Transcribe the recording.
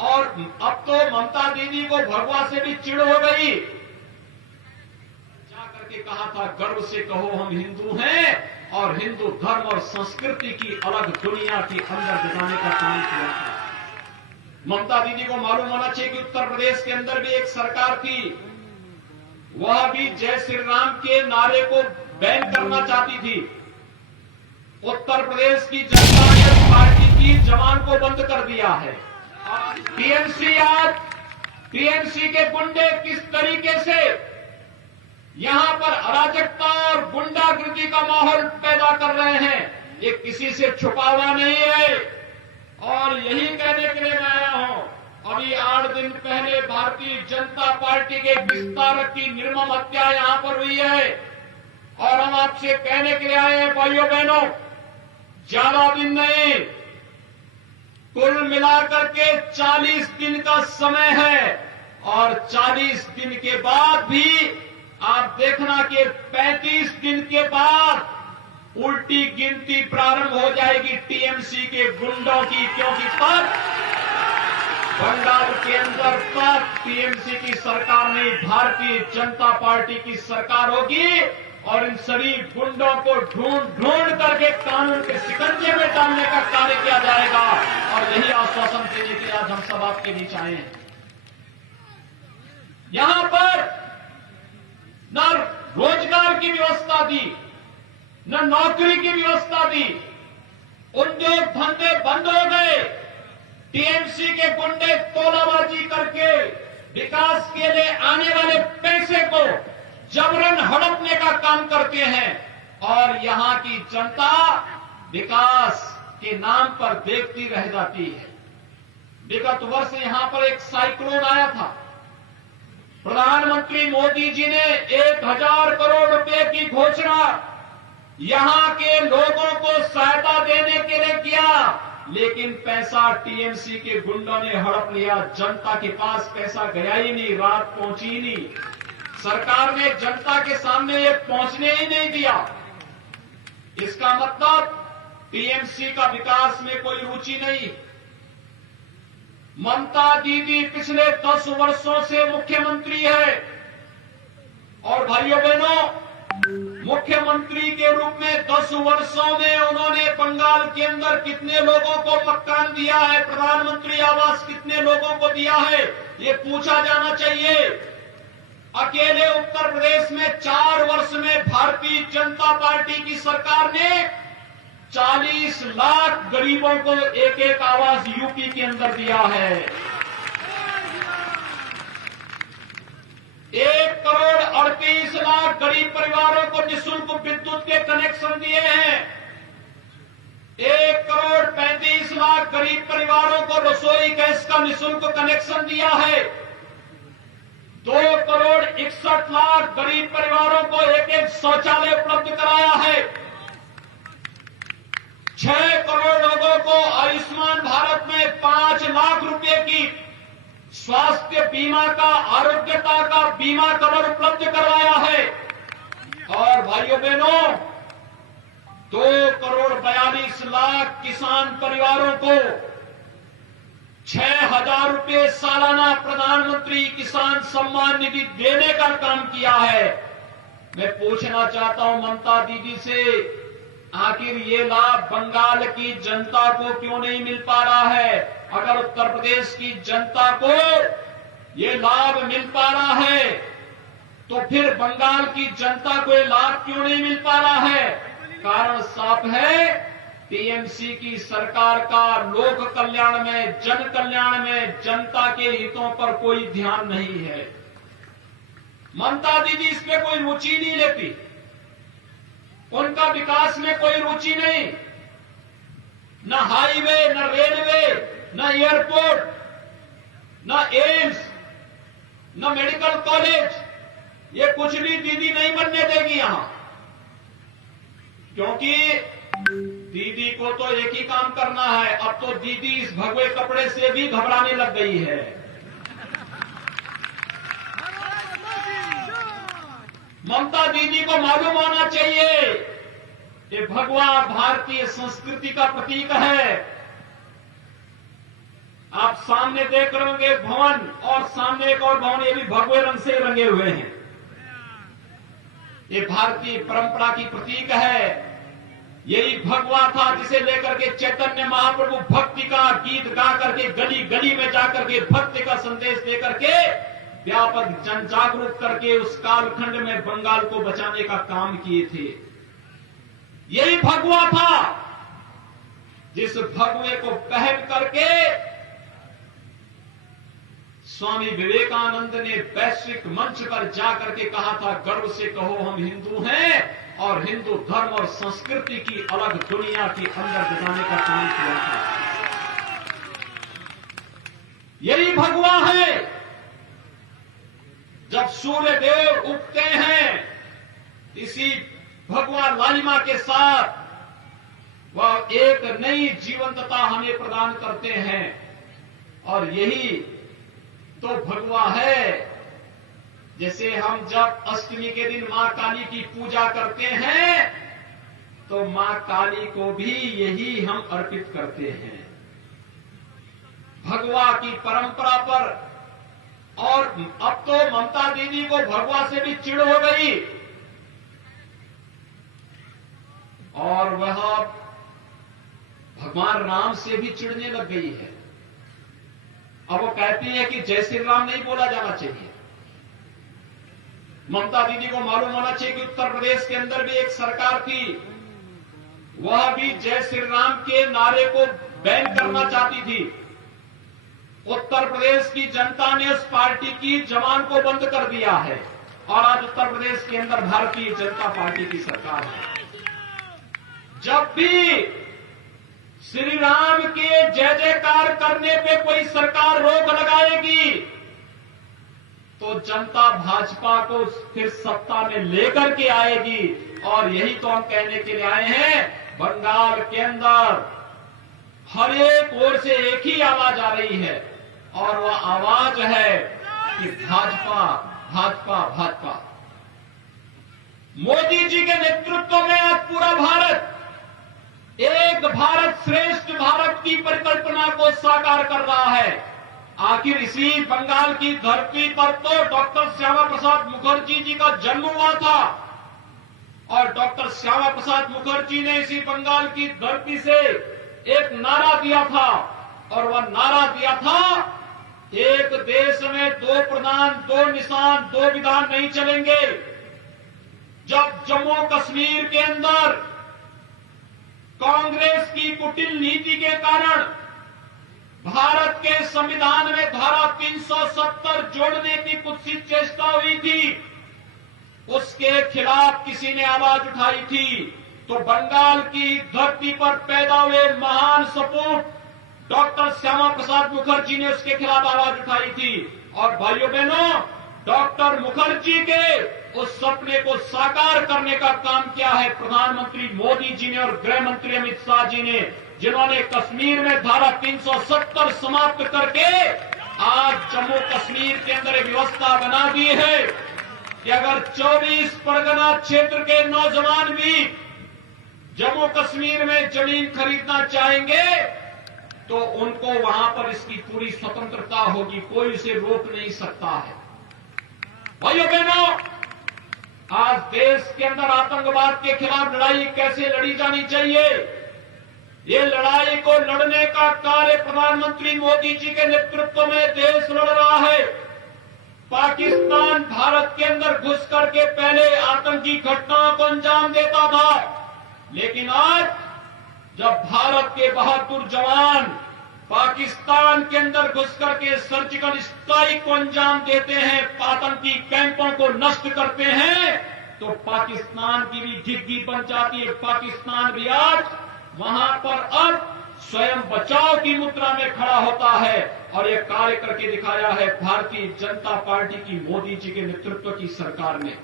और अब तो ममता दीदी को भगवा से भी चिढ़ हो गई। जाकर के कहा था गर्व से कहो हम हिंदू हैं, और हिंदू धर्म और संस्कृति की अलग दुनिया के अंदर बताने का काम किया था। ममता दीदी को मालूम होना चाहिए कि उत्तर प्रदेश के अंदर भी एक सरकार थी, वह भी जय श्री राम के नारे को बैन करना चाहती थी। उत्तर प्रदेश की जनता पार्टी की जवान को बंद कर दिया है। टीएमसी के गुंडे किस तरीके से यहां पर अराजकता और गुंडागर्दी का माहौल पैदा कर रहे हैं, ये किसी से छुपा हुआ नहीं है। और यही कहने के लिए मैं आया हूं, अभी 8 दिन पहले भारतीय जनता पार्टी के विस्तारक की निर्मम हत्या यहां पर हुई है, और हम आपसे कहने के लिए आए हैं भाइयों बहनों, ज्यादा दिन नहीं, कुल मिलाकर के 40 दिन का समय है, और 40 दिन के बाद भी आप देखना कि 35 दिन के बाद उल्टी गिनती प्रारंभ हो जाएगी टीएमसी के गुंडों की, क्योंकि तब बंगाल के अंदर तब टीएमसी की सरकार नहीं, भारतीय जनता पार्टी की सरकार होगी, और इन सभी गुंडों को ढूंढ करके कानून के शिकंजे में डालने का कार्य किया जाएगा। और यही आश्वासन देने के लिए आज हम सब आपके बीच आए हैं। यहां पर न रोजगार की व्यवस्था दी, न नौकरी की व्यवस्था दी, उद्योग धंधे बंद हो गए। टीएमसी के गुंडे तोलाबाजी करके विकास के लिए आने वाले पैसे को जबरन हड़पने का काम करते हैं, और यहां की जनता विकास के नाम पर देखती रह जाती है। विगत वर्ष यहां पर एक साइक्लोन आया था, प्रधानमंत्री मोदी जी ने 1000 करोड़ रुपए की घोषणा यहां के लोगों को सहायता देने के लिए किया, लेकिन पैसा टीएमसी के गुंडों ने हड़प लिया। जनता के पास पैसा गया ही नहीं, रात पहुंची ही नहीं, सरकार ने जनता के सामने ये पहुंचने ही नहीं दिया। इसका मतलब टीएमसी का विकास में कोई रुचि नहीं। ममता दीदी पिछले 10 वर्षों से मुख्यमंत्री है, और भाइयों बहनों, मुख्यमंत्री के रूप में 10 वर्षों में उन्होंने बंगाल के अंदर कितने लोगों को मकान दिया है, प्रधानमंत्री आवास कितने लोगों को दिया है, ये पूछा जाना चाहिए। अकेले उत्तर प्रदेश में 4 वर्ष में भारतीय जनता पार्टी की सरकार ने 40 लाख गरीबों को एक एक आवास यूपी के अंदर दिया है। 1,38,00,000 गरीब परिवारों को निःशुल्क विद्युत के कनेक्शन दिए हैं। 1,35,00,000 गरीब परिवारों को रसोई गैस का निःशुल्क कनेक्शन दिया है। 2,61,00,000 गरीब परिवारों को एक एक शौचालय उपलब्ध कराया है। 6 करोड़ लोगों को आयुष्मान भारत में 5 लाख रुपए की स्वास्थ्य बीमा का, आरोग्यता का बीमा कवर उपलब्ध करवाया है। और भाइयों बहनों, 2,42,00,000 किसान परिवारों को 6,000 रुपए सालाना प्रधानमंत्री किसान सम्मान निधि देने का काम किया है। मैं पूछना चाहता हूं ममता दीदी से, आखिर ये लाभ बंगाल की जनता को क्यों नहीं मिल पा रहा है? अगर उत्तर प्रदेश की जनता को ये लाभ मिल पा रहा है, तो फिर बंगाल की जनता को ये लाभ क्यों नहीं मिल पा रहा है? कारण साफ है, टीएमसी की सरकार का लोक कल्याण में, जन कल्याण में, जनता के हितों पर कोई ध्यान नहीं है। ममता दीदी इसमें कोई रुचि नहीं लेती, उनका विकास में कोई रुचि नहीं। न हाईवे, न रेलवे, न एयरपोर्ट, न एम्स, न मेडिकल कॉलेज, ये कुछ भी दीदी नहीं बनने देगी यहां, क्योंकि दीदी को तो एक ही काम करना है। अब तो दीदी इस भगवे कपड़े से भी घबराने लग गई है। ममता दीदी को मालूम होना चाहिए कि भगवा भारतीय संस्कृति का प्रतीक है। आप सामने देख रहे होंगे भवन, और सामने एक और भवन, ये भी भगवे रंग से रंगे हुए हैं। ये भारतीय परंपरा की प्रतीक है। यही भगवा था जिसे लेकर के चैतन्य महाप्रभु भक्ति का गीत गा करके गली गली में जाकर के भक्ति का संदेश देकर के व्यापक जन जागरूक करके उस कालखंड में बंगाल को बचाने का काम किए थे। यही भगवा था जिस भगवे को पहन करके स्वामी विवेकानंद ने वैश्विक मंच पर जाकर के कहा था, गर्व से कहो हम हिंदू हैं, और हिंदू धर्म और संस्कृति की अलग दुनिया के अंदर बताने का काम किया था। यही भगवा है। जब सूर्य देव उगते हैं, इसी भगवा लालिमा के साथ वह एक नई जीवंतता हमें प्रदान करते हैं। और यही तो भगवा है। जैसे हम जब अष्टमी के दिन मां काली की पूजा करते हैं, तो मां काली को भी यही हम अर्पित करते हैं, भगवा की परंपरा पर। और अब तो ममता दीदी को भगवा से भी चिढ़ हो गई, और वह भगवान राम से भी चिढ़ने लग गई है। अब वो कहती है कि जय श्री राम नहीं बोला जाना चाहिए। ममता दीदी को मालूम होना चाहिए कि उत्तर प्रदेश के अंदर भी एक सरकार थी, वह भी जय श्री राम के नारे को बैन करना चाहती थी। उत्तर प्रदेश की जनता ने उस पार्टी की जबान को बंद कर दिया है, और आज उत्तर प्रदेश के अंदर भारतीय जनता पार्टी की सरकार है। जब भी श्री राम के जय जयकार करने पे कोई सरकार रोक लगाएगी, तो जनता भाजपा को फिर सत्ता में लेकर के आएगी। और यही तो हम कहने के लिए आए हैं। बंगाल के अंदर हर एक ओर से एक ही आवाज आ रही है, और वह आवाज है कि भाजपा भाजपा भाजपा। मोदी जी के नेतृत्व में आज पूरा भारत एक भारत श्रेष्ठ भारत की परिकल्पना को साकार कर रहा है। आखिर इसी बंगाल की धरती पर तो डॉक्टर श्यामा प्रसाद मुखर्जी जी का जन्म हुआ था, और डॉक्टर श्यामा प्रसाद मुखर्जी ने इसी बंगाल की धरती से एक नारा दिया था, और वह नारा दिया था, एक देश में दो प्रधान, दो निशान, दो विधान नहीं चलेंगे। जब जम्मू कश्मीर के अंदर कांग्रेस की कुटिल नीति के कारण भारत के संविधान में धारा 370 जोड़ने की कुत्सित चेष्टा हुई थी, उसके खिलाफ किसी ने आवाज उठाई थी, तो बंगाल की धरती पर पैदा हुए महान सपूत डॉक्टर श्यामा प्रसाद मुखर्जी ने उसके खिलाफ आवाज उठाई थी। और भाइयों बहनों, डॉक्टर मुखर्जी के उस सपने को साकार करने का काम किया है प्रधानमंत्री मोदी जी ने और गृह मंत्री अमित शाह जी ने, जिन्होंने कश्मीर में धारा 370 समाप्त करके आज जम्मू कश्मीर के अंदर एक व्यवस्था बना दी है कि अगर 24 परगना क्षेत्र के नौजवान भी जम्मू कश्मीर में जमीन खरीदना चाहेंगे, तो उनको वहां पर इसकी पूरी स्वतंत्रता होगी, कोई इसे रोक नहीं सकता है। भाइयों बहनों, आज देश के अंदर आतंकवाद के खिलाफ लड़ाई कैसे लड़ी जानी चाहिए, ये लड़ाई को लड़ने का कार्य प्रधानमंत्री मोदी जी के नेतृत्व में देश लड़ रहा है। पाकिस्तान भारत के अंदर घुस करके पहले आतंकी घटनाओं को अंजाम देता था, लेकिन आज जब भारत के बहादुर जवान पाकिस्तान के अंदर घुस करके सर्जिकल स्ट्राइक को अंजाम देते हैं, आतंकी कैंपों को नष्ट करते हैं, तो पाकिस्तान की भी झिग्गी बन जाती है। पाकिस्तान भी आज वहां पर अब स्वयं बचाव की मुद्रा में खड़ा होता है, और यह कार्य करके दिखाया है भारतीय जनता पार्टी की मोदी जी के नेतृत्व की सरकार ने।